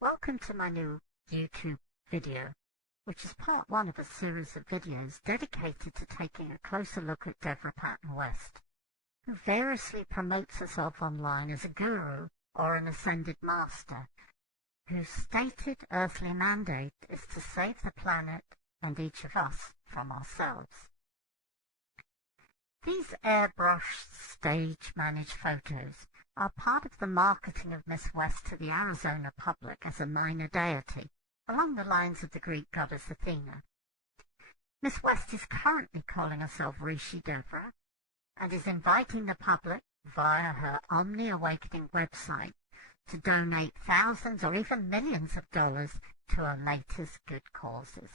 Welcome to my new YouTube video, which is part one of a series of videos dedicated to taking a closer look at Devra Patton West, who variously promotes herself online as a guru or an ascended master, whose stated earthly mandate is to save the planet and each of us from ourselves. These airbrushed, stage-managed photos are part of the marketing of Miss West to the Arizona public as a minor deity, along the lines of the Greek goddess Athena. Miss West is currently calling herself Rishi Devra and is inviting the public via her Omni Awakening website to donate thousands or even millions of dollars to her latest good causes.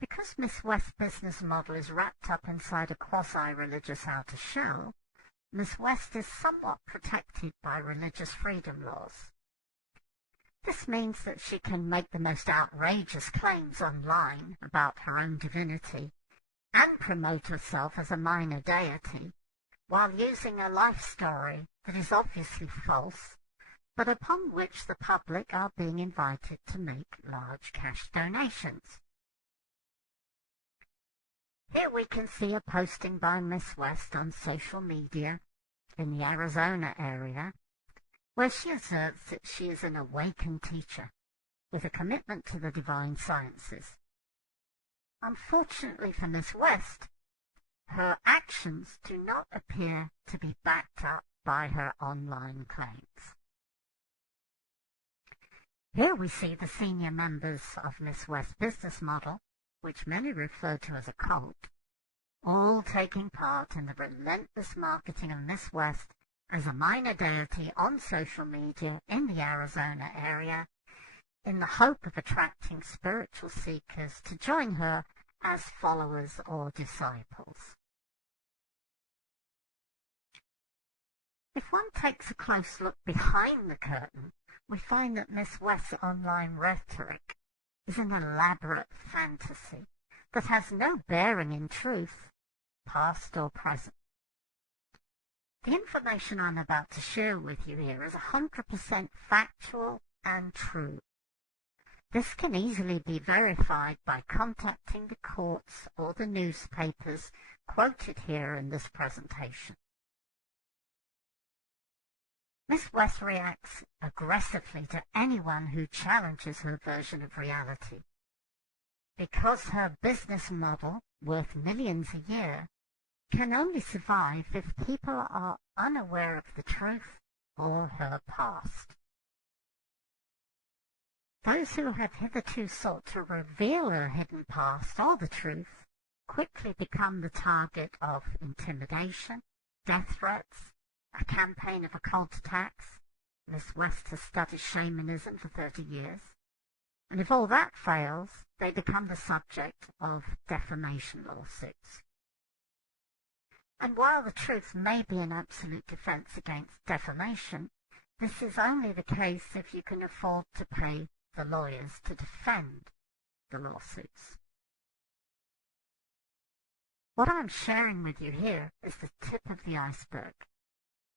Because Miss West's business model is wrapped up inside a quasi-religious outer shell, Miss West is somewhat protected by religious freedom laws. This means that she can make the most outrageous claims online about her own divinity and promote herself as a minor deity, while using a life story that is obviously false, but upon which the public are being invited to make large cash donations. Here we can see a posting by Miss West on social media in the Arizona area, where she asserts that she is an awakened teacher with a commitment to the divine sciences. Unfortunately for Miss West, her actions do not appear to be backed up by her online claims. Here we see the senior members of Miss West's business model, which many refer to as Occult, all taking part in the relentless marketing of Miss West as a minor deity on social media in the Arizona area, in the hope of attracting spiritual seekers to join her as followers or disciples. If one takes a close look behind the curtain, we find that Miss West's online rhetoric is an elaborate fantasy that has no bearing in truth, past or present. The information I'm about to share with you here is 100% factual and true. This can easily be verified by contacting the courts or the newspapers quoted here in this presentation. Miss West reacts aggressively to anyone who challenges her version of reality. Because her business model, worth millions a year, can only survive if people are unaware of the truth or her past. Those who have hitherto sought to reveal her hidden past or the truth quickly become the target of intimidation, death threats, a campaign of occult attacks. Miss West has studied shamanism for 30 years. And if all that fails, they become the subject of defamation lawsuits. And while the truth may be an absolute defense against defamation, this is only the case if you can afford to pay the lawyers to defend the lawsuits. What I'm sharing with you here is the tip of the iceberg.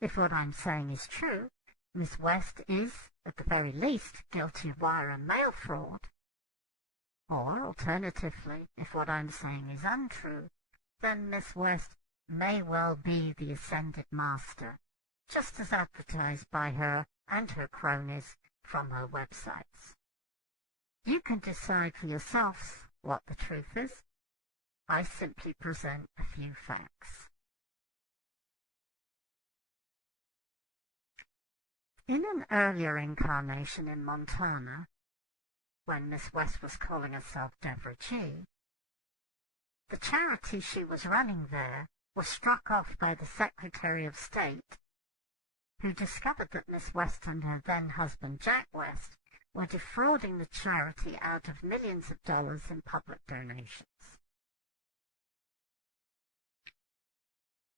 If what I'm saying is true, Miss West is, at the very least, guilty of wire and mail fraud. Or, alternatively, if what I'm saying is untrue, then Miss West may well be the ascended master, just as advertised by her and her cronies from her websites. You can decide for yourselves what the truth is. I simply present a few facts. In an earlier incarnation in Montana, when Miss West was calling herself Devra G, the charity she was running there was struck off by the Secretary of State, who discovered that Miss West and her then-husband Jack West were defrauding the charity out of millions of dollars in public donations.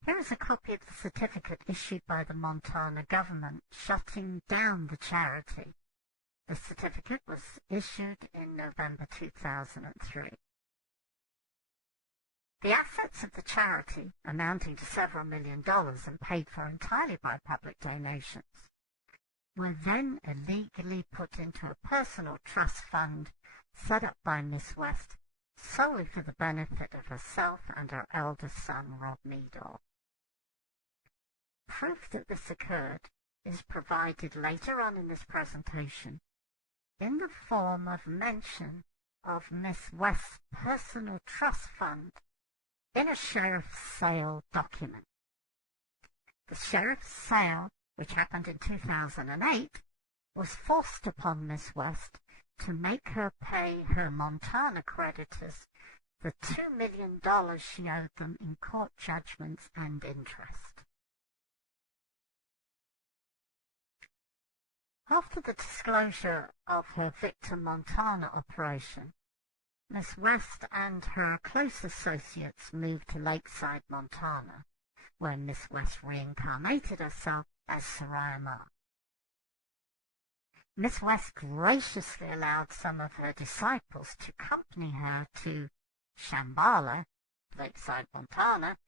Here is a copy of the certificate issued by the Montana government shutting down the charity. The certificate was issued in November 2003. The assets of the charity, amounting to several $1 million and paid for entirely by public donations, were then illegally put into a personal trust fund set up by Miss West solely for the benefit of herself and her eldest son, Rob Meador. Proof that this occurred is provided later on in this presentation in the form of mention of Miss West's personal trust fund in a sheriff's sale document. The sheriff's sale, which happened in 2008, was forced upon Miss West to make her pay her Montana creditors the $2 million she owed them in court judgments and interest. After the disclosure of her Victor Montana operation, Miss West and her close associates moved to Lakeside, Montana, where Miss West reincarnated herself as Soraya Ma. Miss West graciously allowed some of her disciples to accompany her to Shambhala, Lakeside, Montana,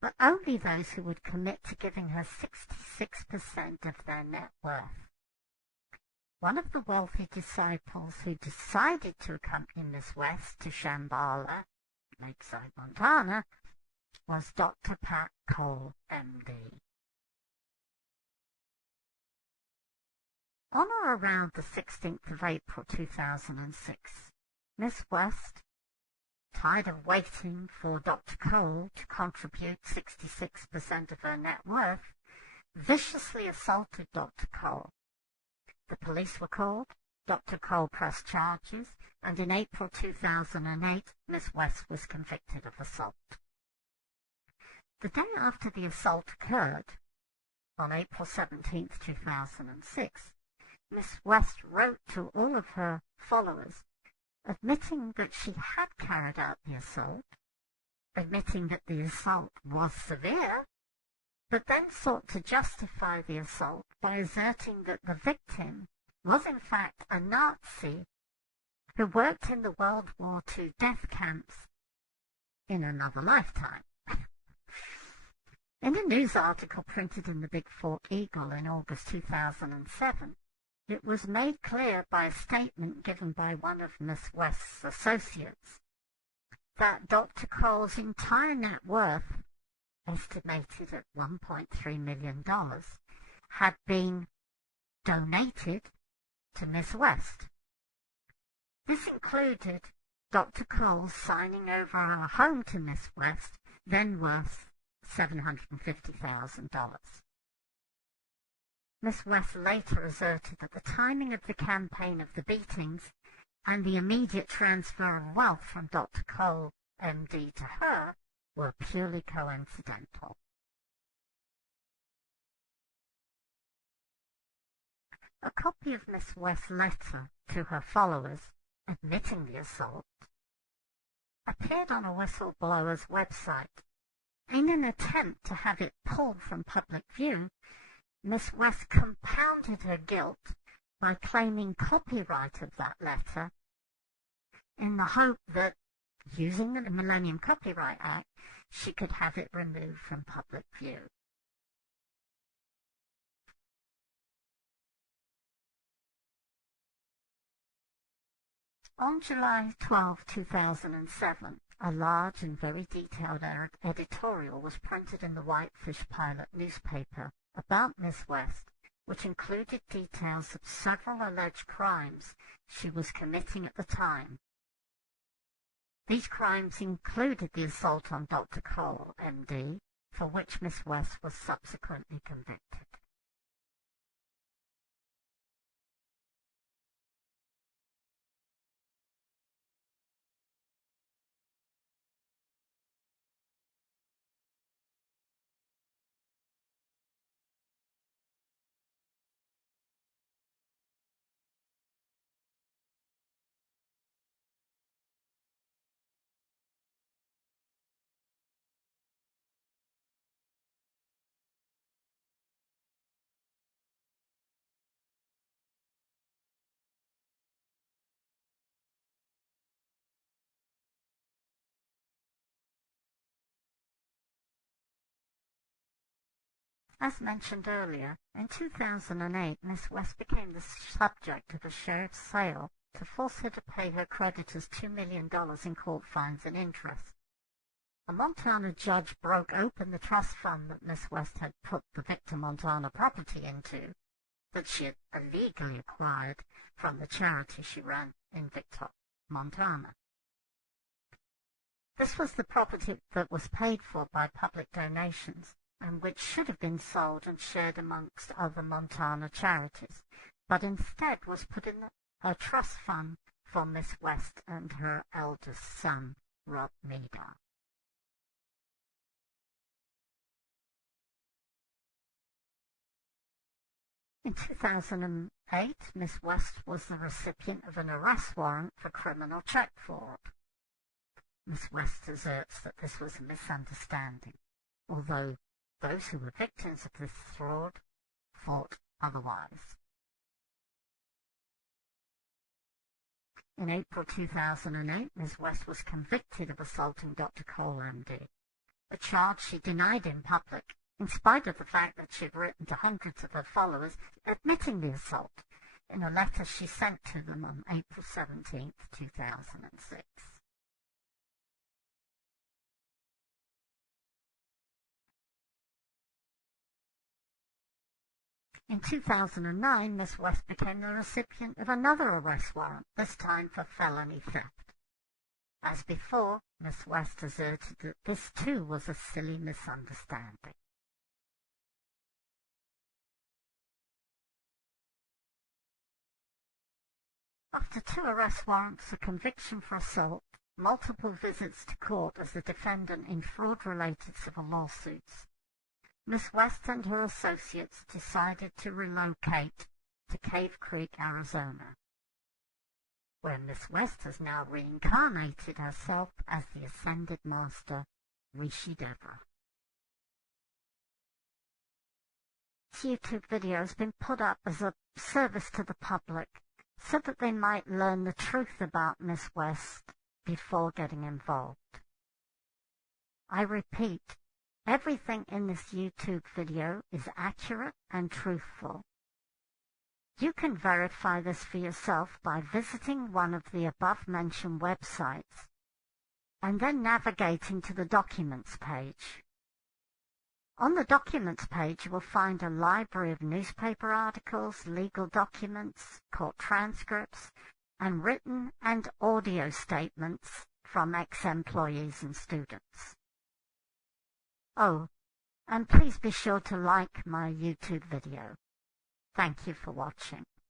but only those who would commit to giving her 66% of their net worth. One of the wealthy disciples who decided to accompany Miss West to Shambhala, Lakeside, Montana, was Dr. Pat Cole, M.D. On or around the 16th of April 2006, Miss West, tired of waiting for Dr. Cole to contribute 66% of her net worth, viciously assaulted Dr. Cole. The police were called, Dr. Cole pressed charges, and in April 2008, Miss West was convicted of assault. The day after the assault occurred, on April 17, 2006, Miss West wrote to all of her followers, admitting that she had carried out the assault, admitting that the assault was severe, but then sought to justify the assault by asserting that the victim was in fact a Nazi who worked in the World War II death camps in another lifetime. In a news article printed in the Big Fork Eagle in August 2007, it was made clear by a statement given by one of Miss West's associates that Dr. Cole's entire net worth, estimated at $1.3 million, had been donated to Miss West. This included Dr. Cole signing over her home to Miss West, then worth $750,000. Miss West later asserted that the timing of the campaign of the beatings and the immediate transfer of wealth from Dr. Cole, MD, to her were purely coincidental. A copy of Miss West's letter to her followers admitting the assault appeared on a whistleblower's website. In an attempt to have it pulled from public view, Miss West compounded her guilt by claiming copyright of that letter in the hope that, using the Millennium Copyright Act, she could have it removed from public view. On July 12, 2007, a large and very detailed editorial was printed in the Whitefish Pilot newspaper about Miss West, which included details of several alleged crimes she was committing at the time. These crimes included the assault on Dr. Cole, MD, for which Miss West was subsequently convicted. As mentioned earlier, in 2008, Miss West became the subject of a sheriff's sale to force her to pay her creditors $2 million in court fines and interest. A Montana judge broke open the trust fund that Miss West had put the Victor Montana property into, that she had illegally acquired from the charity she ran in Victor, Montana. This was the property that was paid for by public donations, and which should have been sold and shared amongst other Montana charities, but instead was put in her trust fund for Miss West and her eldest son, Rob Meadar. In 2008, Miss West was the recipient of an arrest warrant for criminal check fraud. Miss West asserts that this was a misunderstanding, although those who were victims of this fraud thought otherwise. In April 2008, Ms. West was convicted of assaulting Dr. Cole, MD, a charge she denied in public, in spite of the fact that she had written to hundreds of her followers admitting the assault in a letter she sent to them on April 17, 2006. In 2009, Miss West became the recipient of another arrest warrant, this time for felony theft. As before, Miss West asserted that this too was a silly misunderstanding. After 2 arrest warrants, a conviction for assault, multiple visits to court as the defendant in fraud-related civil lawsuits, Miss West and her associates decided to relocate to Cave Creek, Arizona, where Miss West has now reincarnated herself as the Ascended Master, Rishi Devra. This YouTube video has been put up as a service to the public so that they might learn the truth about Miss West before getting involved. I repeat, everything in this YouTube video is accurate and truthful. You can verify this for yourself by visiting one of the above-mentioned websites and then navigating to the Documents page. On the Documents page, you will find a library of newspaper articles, legal documents, court transcripts, and written and audio statements from ex-employees and students. Oh, and please be sure to like my YouTube video. Thank you for watching.